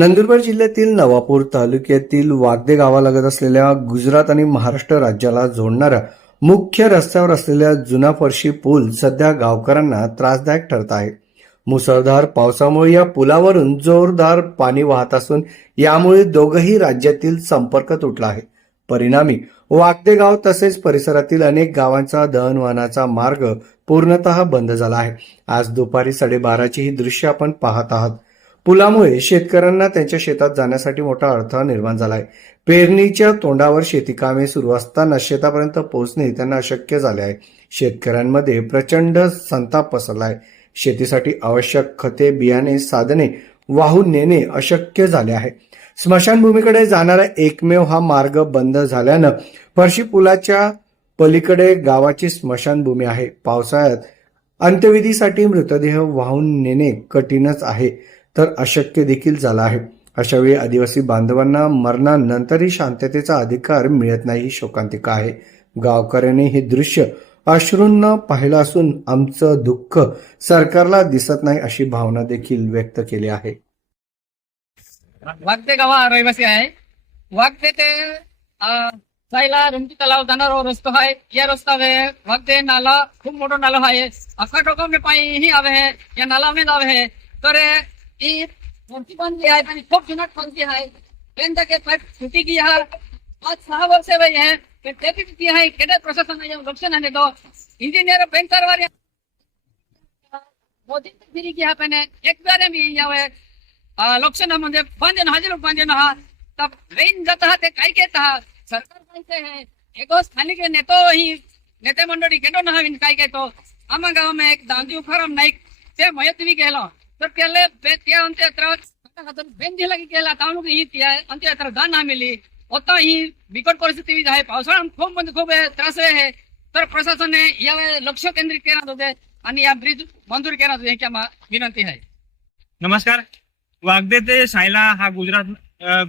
नंदुरबार जिल्ह्यातील नवापूर तालुक्यातील वागदे गावालगत असलेल्या गुजरात आणि महाराष्ट्र राज्याला जोडणाऱ्या मुख्य रस्त्यावर असलेल्या जुना फरशी पूल सध्या गावकऱ्यांना त्रासदायक ठरत आहे. मुसळधार पावसामुळे या पुलावरून जोरदार पाणी वाहत असून यामुळे दोघही राज्यातील संपर्क तुटला आहे. परिणामी वागदे गाव तसेच परिसरातील अनेक गावांचा दळणवळणाचा मार्ग पूर्णतः बंद झाला आहे. आज दुपारी साडेबाराची ही दृश्य आपण पाहत आहात. पुलामुळे शेतकऱ्यांना त्यांच्या शेतात जाण्यासाठी मोठा अडथळा निर्माण झाला आहे पेरणीच्या तोंडावर शेती कामे सुरू असताना शेतापर्यंत पोहोचणे त्यांना अशक्य झाले आहे. शेतकऱ्यांमध्ये प्रचंड संताप पसरला आहे शेतीसाठी आवश्यक खते बियाणे साधने वाहून नेणे अशक्य झाले आहे. स्मशानभूमीकडे जाणारा एकमेव हा मार्ग बंद झाल्यानं फरशी पुलाच्या पलीकडे गावाची स्मशानभूमी आहे. पावसाळ्यात अंत्यविधीसाठी मृतदेह वाहून नेणे कठीणच आहे. तर अशक्य देखील झाला आहे. अशावेळी आदिवासी बांधवांना मरणानंतरही शांततेचा अधिकार मिळत नाही ही शोकांतिका आहे. गावकऱ्यांनी हे दृश्य अश्रूंना पाहिलं असून आमचं दुःख सरकारला दिसत नाही अशी भावना देखील व्यक्त केली आहे. वागते गावा रहिवासी आहे. वागते ते जायला रुमती तलाव जाणार रस्तो आहे. या रस्त्यावर वागते नाला खूप मोठा नाला आहे. अखा टोकम में पाणी ही आवे है या नाला में आवे है तर ही। मोठी बांधली आहे आणि खूप आहे के की है आज सहा वर्ष वय ते आहे की एक बार मी यावे लक्षण म्हणजे ते हा सरकार है। एगो स्थानिक नेतो ही, नेते मंडळी में एक दांडी उखाराम नाईक, ते तर त्याले बे- त्या अंत्य यात्रा बेन दिला की गेला ताणूक ही त्या दान आमेली आता ही बिकट परिस्थिती आहे. पावसाळ्यात खूप म्हणजे खूप त्रास आहे. तर प्रशासनाने यावर लक्ष केंद्रित केलं होते आणि या ब्रिज मंजूर केला होते ह्याच्या विनंती आहे. नमस्कार. वागदे ते सायला हा गुजरात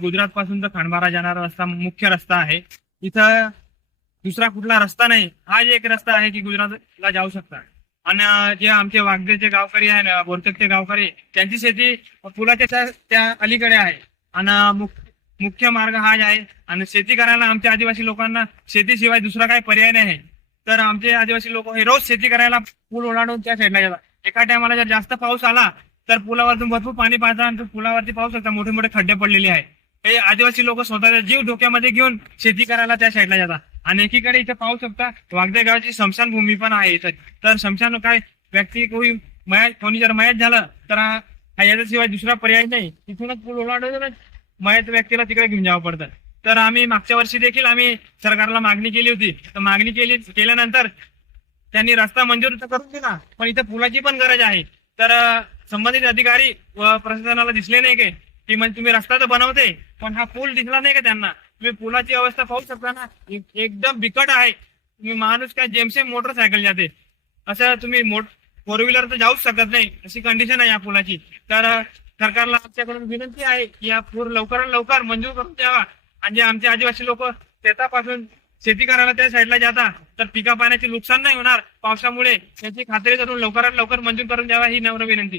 गुजरात पासून तर खंडबारा जाणारा रस्ता मुख्य रस्ता आहे. इथं दुसरा कुठला रस्ता नाही. हा जे एक रस्ता आहे की गुजरातला जाऊ शकता. आणि जे आमचे वागदेचे गावकरी आहे ना बोरतेकचे गावकरी त्यांची शेती पुलाच्या त्या- अलीकडे आहे. आणि मुख्य मार्ग हा आहे. आणि शेती करायला आमच्या आदिवासी लोकांना शेतीशिवाय दुसरा काही पर्याय नाही. तर आमचे आदिवासी लोक हे रोज शेती करायला पूल ओलांडून त्या साईडला जातात एका टायमाला जर जास्त पाऊस आला तर पुलावरतून भरपूर पाणी पाहता आणि पुलावरती पाऊस शकता मोठे मोठे खड्डे पडलेले आहे हे आदिवासी लोक स्वतःचा जीव धोक्यामध्ये घेऊन शेती करायला त्या साईडला जातात. आणि एकीकडे इथे पाहू शकता. वागदे गावाची स्मशानभूमी पण आहे इथं. तर स्मशान काय व्यक्ती कोणी मयात कोणी जर मयात झालं तर हा याच्याशिवाय दुसरा पर्याय नाही. तिथूनच पूल ओलांडून मयत व्यक्तीला तिकडे घेऊन जावं पडतं. तर आम्ही मागच्या वर्षी देखील आम्ही सरकारला मागणी केली होती. तर मागणी केली केल्यानंतर त्यांनी रस्ता मंजूर तर करून दिला पण इथं पुलाची पण गरज आहे. तर संबंधित अधिकारी व प्रशासनाला दिसले नाही काय की म्हणजे तुम्ही रस्ता तर बनवते पण हा पूल दिसला नाही का त्यांना? तुम्ही पुलाची अवस्था पाहू शकता ना. एकदम बिकट आहे. तुम्ही माणूस काय जेमसेम मोटरसायकल जाते. असं तुम्ही मोट फोर व्हीलर तर जाऊच शकत नाही. अशी कंडिशन आहे या पुलाची. तर सरकारला आमच्याकडून विनंती आहे की हा पूर लवकरात लवकर मंजूर करून द्यावा. आणि जे आमचे आदिवासी लोक शेतापासून शेती करायला त्या साईडला जाता तर पिका पाण्याचे नुकसान नाही होणार. पावसामुळे याची खात्री करून लवकरात लवकर मंजूर करून द्यावा ही नम्र विनंती.